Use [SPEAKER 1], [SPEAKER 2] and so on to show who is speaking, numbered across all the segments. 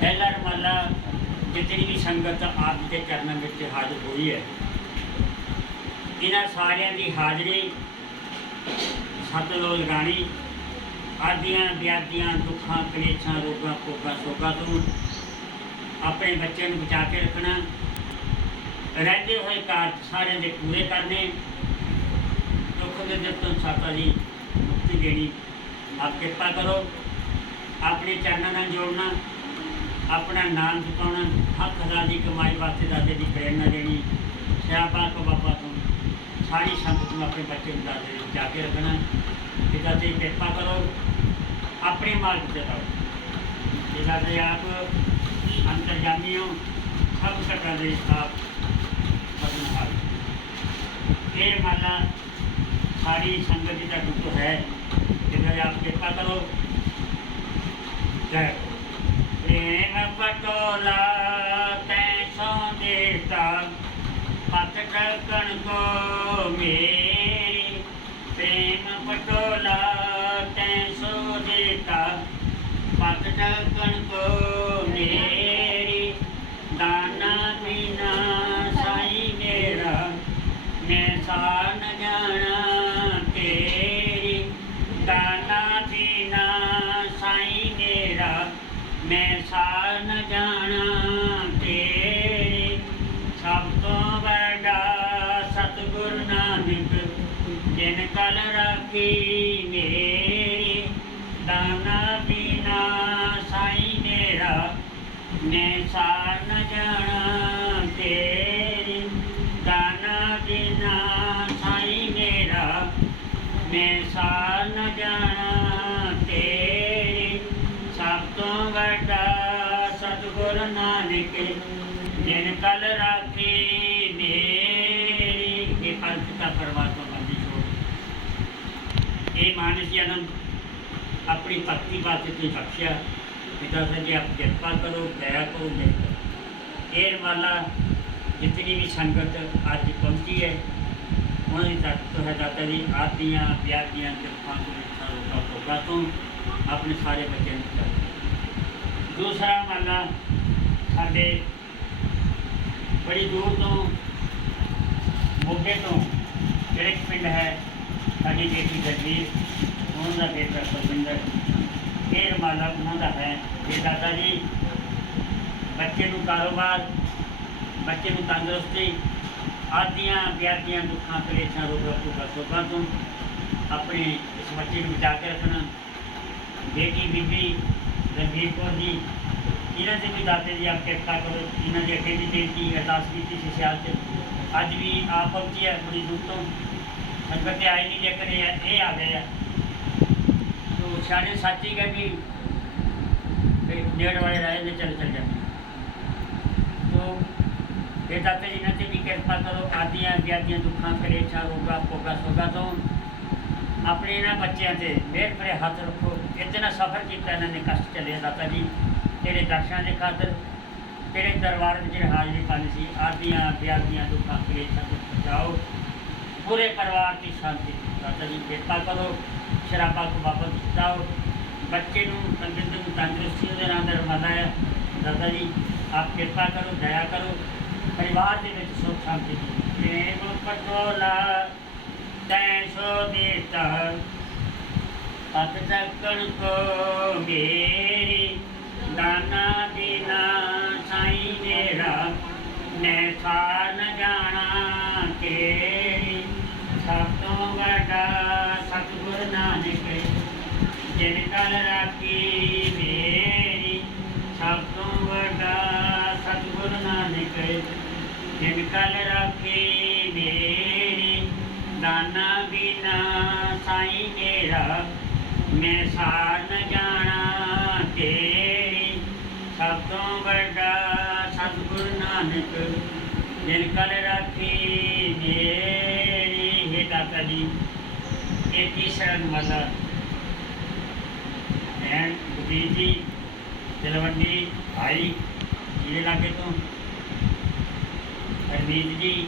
[SPEAKER 1] ਪਹਿਲਾ ਰਮਾਲਾ ਜਿਤਨੀ ਵੀ ਸੰਗਤ ਆਪ ਦੇ ਚਰਨਾਂ ਵਿੱਚ ਹਾਜ਼ਰ ਹੋਈ ਹੈ। ਇਹਨਾਂ ਸਾਰਿਆਂ ਦੀ ਹਾਜ਼ਰੀ ਸਤਲੋਜ ਲਗਾਣੀ ਆਦੀਆਂ ਵਿਆਦੀਆਂ ਦੁੱਖਾਂ, ਕਲੇਸ਼ਾਂ, ਰੋਗਾਂ ਕੋਗਾ ਸੋਗਾ ਤੋਂ ਆਪਣੇ ਬੱਚਿਆਂ ਨੂੰ ਬਚਾ ਕੇ ਰੱਖਣਾ, ਰਹਿੰਦੇ ਹੋਏ ਕਾਰਜ ਸਾਰਿਆਂ ਦੇ ਪੂਰੇ ਕਰਨੇ, ਦੁੱਖ ਦੇ ਦਿਨ ਤੋਂ ਸਾਤਾ ਜੀ ਮੁਕਤੀ ਦੇਣੀ, ਆਪ ਕਿਰਪਾ ਕਰੋ, ਆਪਣੇ ਚਰਨਾਂ ਨਾਲ ਜੋੜਨਾ ਆਪਣਾ ਨਾਮ ਜਪਾਉਣਾ ਹੱਕ ਹਜ਼ਾਰ ਦੀ ਕਮਾਈ ਵਾਸਤੇ ਦਾਦੇ ਦੀ ਪ੍ਰੇਰਨਾ ਦੇਣੀ ਸਿਆਪਾ ਕੋ ਬਾਬਾ ਤੋਂ ਸਾਰੀ ਸੰਗਤ ਨੂੰ ਆਪਣੇ ਬੱਚੇ ਨੂੰ ਦਾਦੇ ਦੇ ਜਾ ਕੇ ਰੱਖਣਾ ਪਿਤਾ ਤੇ ਕਿਰਪਾ ਕਰੋ, ਆਪਣੇ ਮਾਰਗ ਤੇ ਲਾਓ ਪਿਤਾ ਦੇ ਆਪ ਅੰਤਰਜਾਮੀ ਹੋ, ਸਭ ਘਟਾ ਦੇ ਆਪ ਬਦਨਹਾਰ ਇਹ ਮਾਲਾ ਸਾਰੀ ਸੰਗਤ ਦਾ ਦੁੱਖ ਹੈ। ਜਿਹਨਾਂ ਦੇ ਆਪ ਕਿਰਪਾ ਕਰੋ, ਜੈ। ਪ੍ਰੇਮ ਪਟੋਲਾ ਤੈ ਸੋ ਦੇਤਾ ਪਤ ਟਕਣ ਕੋ ਮੇਰੀ। ਪ੍ਰੇਮ ਪਟੋਲਾ ਤੈ ਸੋ ਦੇਤਾ ਪਤ ਟਕਣ ਕੋ ਰਾਖੀ ਦਾਨਾ ਬਿਨਾ ਸਾਈ ਮੇਰਾ, ਮੈਂ ਸਾਨ ਜਾਣਾ ਤੇਰੀ। ਦਾਨਾ ਬਿਨਾ ਸਾਈ ਮੇਰਾ, ਮੈਂ ਸਾਨ ਜਾਣਾ ਤੇਰੀ। ਸਭ ਤੋਂ ਵੱਡਾ ਸਤਿਗੁਰ ਨਾਨਕ, ਜਿਨ ਕਲ ਰਾਖੀ ਇਹ ਮਾਨਸ ਜਨਮ ਆਪਣੀ ਭਗਤੀ ਵਾਸਤੇ ਤੁਸੀਂ ਬਖਸ਼ਿਆ ਪਿਤਾ ਸਾਹਿਬ ਜੀ ਆਪ ਕਿਰਪਾ ਕਰੋ ਦਇਆ ਕਰੋ ਮਿਹਰ ਕਰੋ ਇਹ ਰਮਾਲਾ ਜਿਤਨੀ ਵੀ ਸੰਗਤ ਅੱਜ ਪਹੁੰਚੀ ਹੈ ਉਹਨਾਂ ਦੀ ਤਰਫ ਤੋਂ ਹੈ ਦਾਤਾ ਜੀ ਆਦੀਆਂ ਵਿਆਦੀਆਂ ਕਿਰਪਾ ਤੋਂ ਰੋਕਾ ਟੋਕਾ ਤੋਂ ਆਪਣੇ ਸਾਰੇ ਬੱਚਿਆਂ ਨੂੰ ਬਚਾਓ। ਦੂਸਰਾ ਮਹਲਾ ਸਾਡੇ ਬੜੀ ਦੂਰ ਸਾਡੀ ਬੇਟੀ ਜਗਵੀਰ ਉਹਨਾਂ ਦਾ ਬੇਟਾ ਸੁਰਿੰਦਰ ਇਹ ਰਮਾਲਾ ਉਹਨਾਂ ਦਾ ਹੈ। ਇਹ ਦਾਦਾ ਜੀ, ਬੱਚੇ ਨੂੰ ਕਾਰੋਬਾਰ, ਬੱਚੇ ਨੂੰ ਤੰਦਰੁਸਤੀ, ਆਦੀਆਂ ਵਿਆਦੀਆਂ ਦੁੱਖਾਂ, ਕਲੇਸ਼ਾਂ ਰੋਗਾਂ ਤੋਂ ਸੋਗਾਂ ਤੋਂ ਆਪਣੇ ਇਸ ਬੱਚੇ ਨੂੰ ਬਚਾ ਕੇ ਰੱਖਣਾ। ਬੇਟੀ ਬੀਬੀ ਰਣਜੀਤ ਕੌਰ ਜੀ, ਇਹਨਾਂ ਦੇ ਵੀ ਦਾਤੇ ਦੀ ਆਪ ਕਿਰਪਾ ਕਰੋ। ਇਹਨਾਂ ਦੀ ਅੱਗੇ ਵੀ ਬੇਨਤੀ ਅਰਦਾਸ ਕੀਤੀ ਸੀ ਸਿਆਲ ਚ। ਅੱਜ ਵੀ ਆਪ ਪਹੁੰਚੀ ਹੈ ਬੜੀ ਦੂਰ ਤੋਂ। ਸੰਗਤ ਤੇ ਆਈ ਨਹੀਂ ਲੇਕਿਨ ਇਹ ਇਹ ਆ ਗਏ ਆ। ਤੋ ਸਿਆਣੇ ਸੱਚ ਹੀ ਕਹੇ ਵੀ ਵੀ ਵਾਲੇ ਰਹੇ ਨੇ ਚੱਲ ਚੱਲ ਜਾਂਦੇ। ਤੋ ਇਹ ਦਾਤੇ ਜੀ ਨੇ ਤੇ ਵੀ ਕਿਰਪਾ ਕਰੋ, ਆਦੀਆਂ ਵਿਆਦੀਆਂ ਦੁੱਖਾਂ ਕਲੇਸ਼ਾਂ ਰੋਗਾ ਪੋਗਾ ਸੋਗਾ ਤੋਂ ਆਪਣੇ ਇਹਨਾਂ ਬੱਚਿਆਂ ਤੇ ਮਿਹਰ ਭਰੇ ਹੱਥ ਰੱਖੋ। ਇਤਨਾ ਸਫਰ ਕੀਤਾ ਇਹਨਾਂ ਨੇ, ਕਸ਼ਟ ਚੱਲੇ ਦਾਤਾ ਜੀ, ਤੇਰੇ ਦਰਸ਼ਨਾਂ ਦੇ ਖਾਤਰ। ਤੇਰੇ ਦਰਬਾਰ ਵਿੱਚ ਹਾਜ਼ਰੀ ਪਾਣੀ ਸੀ, ਆਦੀਆਂ ਵਿਆਦੀਆਂ ਦੁੱਖਾਂ ਕਲੇਸ਼ਾਂ ਤੋਂ ਬਚਾਓ। ਪੂਰੇ ਪਰਿਵਾਰ ਦੀ ਸ਼ਾਂਤੀ ਦਾਤਾ। ਜੀ ਕਿਰਪਾ ਕਰੋ, ਸ਼ਰਾਬਾ ਕੋ ਵਾਪਸ ਜਾਓ ਬੱਚੇ ਨੂੰ, ਤੰਦਰੁਸਤੀ ਨੂੰ ਤੰਦਰੁਸਤੀ ਦੇ ਨਾਲ ਅੰਦਰ ਮਨਾਇਆ ਦਾਦਾ ਜੀ, ਆਪ ਕਿਰਪਾ ਕਰੋ, ਦਇਆ ਕਰੋ। ਪਰਿਵਾਰ ਦੇ ਵਿੱਚ ਸੁਖ ਸ਼ਾਂਤੀ ਪ੍ਰੇਮ ਪਟੋਲਾ ਤੈ ਸੋ ਦੇਤਾ ਪਤ ਚੱਕਣ ਕੋ ਮੇਰੀ, ਦਾਨਾ ਬਿਨਾ ਸਾਈ ਮੇਰਾ। ਮੈਂ ਖਾਨ ਜਾਣਾ ਤੇਰੀ ਸਭ ਤੋਂ ਵੱਡਾ ਸਤਿਗੁਰ ਨਾਨਕ, ਜਿਨ ਕਲ ਰਾਖੀ ਮੇਰੀ ਸਭ ਤੋਂ ਵੱਡਾ ਸਤਿਗੁਰ ਨਾਨਕ, ਜਿਨ ਕਲ ਰਾਖੀ ਮੇਰੀ, ਦਾਨਾ ਬਿਨਾ ਸਾਈ ਮੇਰਾ ਮੈਂ ਸਾਨ ਜਾਣਾ ਤੇਰੀ। ਸਭ ਤੋਂ ਵੱਡਾ ਸਤਿਗੁਰ ਨਾਨਕ, ਜਿਨ ਕਲ ਰਾਖੀ ਮੇਰੀ ਹੈ ਦਾਤਾ ਜੀ ਇਹ ਤੀਸਰਾ ਜਲਵੰਡੀ ਭਾਈ ਜਿਹੜੇ ਲਾਗੇ ਤੋਂ ਹਰਮੀਤ ਜੀ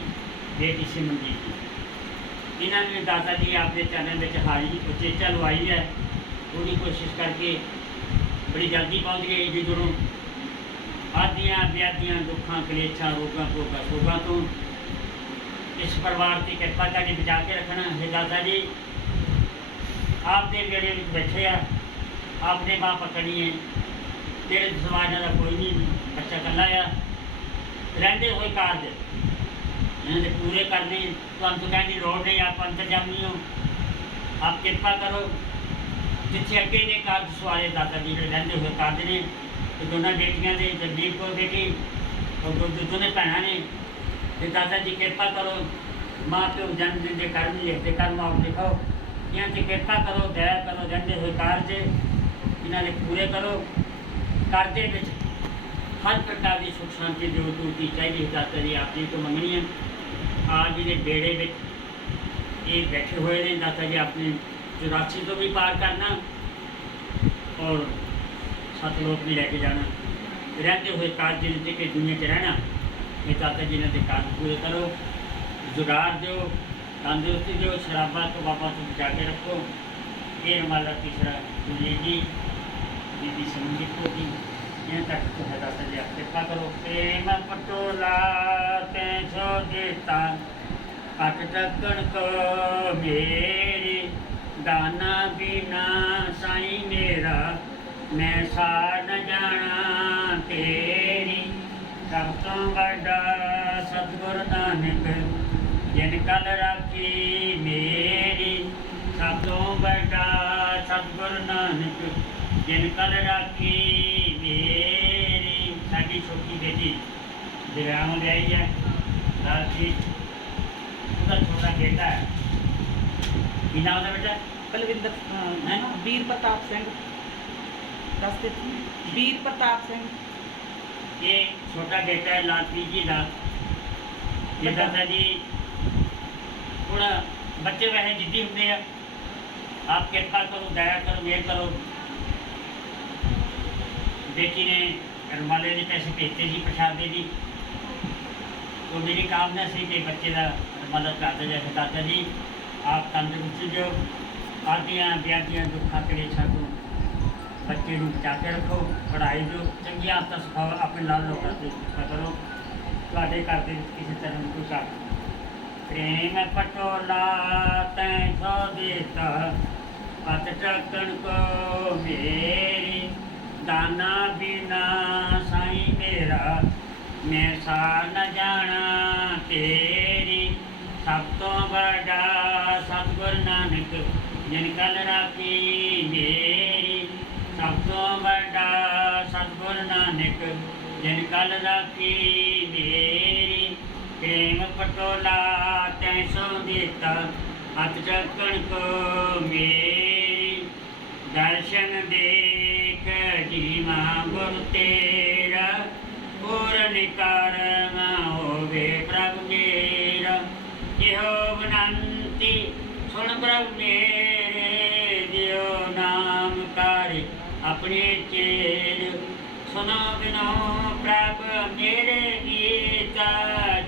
[SPEAKER 1] ਬੇਟੀ ਸਿਮਰਨਜੀਤ ਜੀ। ਇਹਨਾਂ ਨੇ ਦਾਦਾ ਜੀ ਆਪਣੇ ਚੈਨਲ ਵਿੱਚ ਹਾਜ਼ਰੀ ਉਚੇਚਾ ਲਵਾਈ ਹੈ। ਉਹਦੀ ਕੋਸ਼ਿਸ਼ ਕਰਕੇ ਬੜੀ ਜਲਦੀ ਪਹੁੰਚ ਗਏ ਜੀ ਜਦੋਂ ਆਦੀਆਂ ਵਿਆਦੀਆਂ ਦੁੱਖਾਂ, ਕਲੇਸ਼ਾਂ, ਰੋਗਾਂ, ਭੋਗਾਂ ਸੋਗਾਂ ਤੋਂ ਇਸ ਪਰਿਵਾਰ ਦੀ ਕਿਰਪਾ ਕਰਕੇ ਬਚਾ ਕੇ ਰੱਖਣਾ। ਹੈ ਦਾਦਾ ਜੀ, ਆਪ ਦੇ ਵੇੜੇ ਵਿੱਚ ਬੈਠੇ ਆ। ਆਪਨੇ ਮਾਂ ਪਕੜੀ ਹੈ। ਤੇਰੇ ਸਮਾਜ ਦਾ ਕੋਈ ਨਹੀਂ ਬੱਚਾ ਕੱਲਾ ਆ। ਰਹਿੰਦੇ ਹੋਏ ਕਾਰਜ ਇਹਨਾਂ ਦੇ ਪੂਰੇ ਕਰਨੇ। ਤੁਹਾਨੂੰ ਤਾਂ ਕਹਿਣ ਦੀ ਲੋੜ ਨਹੀਂ, ਆਪ ਅੰਤਰਜਾਮੀ ਹੋ। ਆਪ ਕਿਰਪਾ ਕਰੋ। ਜਿੱਥੇ ਅੱਗੇ ਨੇ ਕਾਰਜ ਸਵਾਰੇ ਦਾਦਾ ਜੀ ਜਿਹੜੇ ਰਹਿੰਦੇ ਹੋਏ ਕਾਰਜ ਨੇ। ਤੇ ਦੋਨਾਂ ਬੇਟੀਆਂ ਦੇ ਜਗਦੀਪ ਕੌਰ ਬੇਟੀ ਔਰ ਦੋ ਦੋਨੇ ਭੈਣਾਂ ਨੇ। ਤੇ ਦਾਦਾ ਜੀ ਕਿਰਪਾ ਕਰੋ ਮਾਂ ਪਿਓ ਜਨਮ ਦਿਨ ਦੇ ਕਰਮ ਲਿਖਦੇ ਕਰਮ ਆਪ ਲਿਖੋ। ਇਹਨਾਂ ਤੇ ਕਿਰਪਾ ਕਰੋ, ਦਇਆ ਕਰੋ, ਰਹਿੰਦੇ ਹੋਏ ਕਾਰਜ ਇਹਨਾਂ ਦੇ ਪੂਰੇ ਕਰੋ। ਘਰ ਵਿੱਚ ਹਰ ਪ੍ਰਕਾਰ ਦੀ ਸੁਖ ਸ਼ਾਂਤੀ ਦੀ ਉਤੂਤੀ ਚਾਹੀਦੀ ਹੈ ਦਾਤਾ ਜੀ ਆਪ ਜੀ ਤੋਂ ਮੰਗਣੀ ਹੈ ਆਪ ਜੀ ਦੇ ਬੇੜੇ ਵਿੱਚ ਇਹ ਬੈਠੇ ਹੋਏ ਨੇ ਦਾਤਾ ਜੀ ਆਪਣੇ 84 ਤੋਂ ਵੀ ਪਾਰ ਕਰਨਾ ਔਰ ਸੱਤ ਵੀ ਲੈ ਕੇ ਜਾਣਾ। ਰਹਿੰਦੇ ਹੋਏ ਕਾਰਜ ਦੇ ਕਿ ਦੁਨੀਆ 'ਚ ਰਹਿਣਾ। ਇਹ ਦਾਤਾ ਜੀ ਨੇ ਦੇ ਕਾਰਜ ਪੂਰੇ ਕਰੋ, ਜੁਗਾੜ ਦਿਓ, ਤੰਦਰੁਸਤੀ ਦਿਓ, ਸ਼ਰਾਬਾਂ ਤੋਂ ਬਾਬਾ ਤੋਂ ਬਚਾ ਕੇ ਰੱਖੋ। ਇਹ ਹਮਾਰਾ ਤੀਸਰਾ ਜੀ ਜੀ, ਬੀਬੀ ਸੰਗੀਤ ਕੋ ਦੀ ਇਹ ਤੱਕ ਤੋਂ ਹੈ ਦਾਤਾ ਜੀ ਆਪ ਕਿਰਪਾ ਕਰੋ। ਪ੍ਰੇਮ ਪਟੋਲਾ ਤੈ ਸੋ ਦੇਤਾ ਅਟ ਟਕਣ ਕੋ ਮੇਰੀ, ਦਾਨਾ ਬਿਨਾ ਸਾਈ ਮੇਰਾ ਮੈਂ ਸਾਰ ਨ ਜਾਣਾ ਤੇਰੀ ਵੱਡਾ ਸਤਿਗੁਰ ਨਾਨਕ ਜਿਨ ਕਲ ਰਾਖੀ ਮੇਰੀ ਸਭ ਤੋਂ ਵੱਡਾ ਸਤਿਗੁਰ ਨਾਨਕ ਜਿਨ ਕਲ ਰਾਖੀ ਮੇਰੀ। ਸਾਡੀ ਛੋਟੀ ਬੇਟੀ ਵਿਆਹੀ ਹੈ ਰਾਜੀ ਉਹਦਾ ਛੋਟਾ ਬੇਟਾ ਹੈ। ਕੀ ਨਾਮ ਬੇਟਾ?
[SPEAKER 2] ਬਲਵਿੰਦਰ
[SPEAKER 1] ਹੈਂ?
[SPEAKER 2] ਵੀਰ ਪ੍ਰਤਾਪ ਸਿੰਘ। ਦੱਸ ਦਿੱਤੀ। ਵੀਰ ਪ੍ਰਤਾਪ ਸਿੰਘ।
[SPEAKER 1] ਇਹ ਛੋਟਾ ਬੇਟਾ ਹੈ ਲਾਲਪ੍ਰੀਤ ਜੀ ਦਾ। ਇਹ ਦਾਦਾ ਜੀ ਹੁਣ ਬੱਚੇ ਵੈਸੇ ਜਿੱਦੀ ਹੁੰਦੇ ਆ। ਆਪ ਕਿਰਪਾ ਕਰੋ ਦਇਆ ਕਰੋ ਮੇਰ ਕਰੋ। ਬੇਟੀ ਨੇ ਰਮਾਲੇ ਦੇ ਪੈਸੇ ਭੇਜਤੇ ਸੀ ਪ੍ਰਸ਼ਾਦੇ ਦੀ। ਉਹ ਮੇਰੀ ਕਾਮਨਾ ਸੀ ਕਿ ਬੱਚੇ ਦਾ ਰਮਾਲਾ ਕਰ ਦੇ ਦਾਦਾ ਜੀ ਆਪ ਤੰਦਰੁਸਤ ਜੋ ਆਦੀਆਂ ਵਿਆਦੀਆਂ ਦੁੱਖਾਂ ਕਲੇਸ਼ਾਂ ਤੋਂ ਬੱਚੇ ਨੂੰ ਬਚਾ ਕੇ ਰੱਖੋ, ਪੜ੍ਹਾਈ ਜੋ ਚੰਗੀਆਂ ਆਦਤਾਂ ਸਿਖਾਓ ਆਪਣੇ ਨਾਲ ਲੋਕਾਂ ਤੇ ਸਿੱਖਿਆ ਕਰੋ। ਤੁਹਾਡੇ ਘਰ ਦੇ ਵਿੱਚ ਕਿਸੇ ਤਰ੍ਹਾਂ ਦੀ ਕੋਈ ਘਾਟ ਪ੍ਰੇਮ ਪਟੋਲਾ ਤੈ ਸੋ ਦੇਤਾ ਪਤ ਟਕਣ ਕੋ ਮੇਰੀ, ਦਾਨਾ ਬਿਨਾ ਸਾਈ ਮੇਰਾ। ਮੈਂ ਸਾਰ ਨ ਜਾਣਾ ਤੇਰੀ, ਸਭ ਤੋਂ ਵੱਡਾ ਸਤਿਗੁਰ ਨਾਨਕ, ਜਿਨ ਕਲ ਰਾਖੀ ਮੇਰੀ। ਵੱਡਾ ਸਤਿਗੁਰ ਨਾਨਕ, ਜਿਨ ਕਲ ਰਾਖੀ ਮੇਰੀ ਪ੍ਰੇਮ ਪਟੋਲਾ ਤੈ ਸੋ ਦਿੱਤਾ, ਹੱਥ ਚੱਕਣ ਕੋ ਮੇਰੀ। ਦਰਸ਼ਨ ਦੇਖ ਜੀਵਾ ਗੁਰ ਤੇਰਾ, ਪੂਰਨ ਕਰਮ ਹੋਵੇ ਪ੍ਰਭ ਮੇਰਾ। ਇਹੋ ਬਨੰਤੀ, ਸੁਣ ਪ੍ਰਭ ਮੇਰੇ। ਆਪਣੇ ਚੇਰ ਸੁਨੋ ਬਿਨੋ ਪ੍ਰਭ, ਮੇਰੇ ਗੀਤਾ,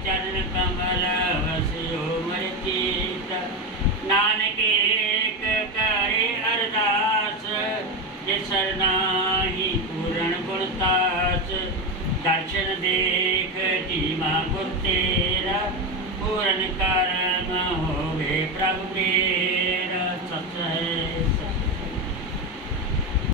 [SPEAKER 1] ਚਰਨ ਕਮਲ ਵਸਿਓ ਮਰ ਚੀਤਾ ਨਾਨਕ ਏਕ ਕਰੇ ਅਰਦਾਸ, ਜੇ ਸਰਨਾਹੀ ਪੂਰਨ ਗੁਣਤਾਸ ਦਰਸ਼ਨ ਦੇਖ ਧੀਮਾ ਗੁਰ ਤੇਰਾ, ਪੂਰਨ ਕਰਮ ਹੋਵੇ ਪ੍ਰਭ ਮੇਰਾ।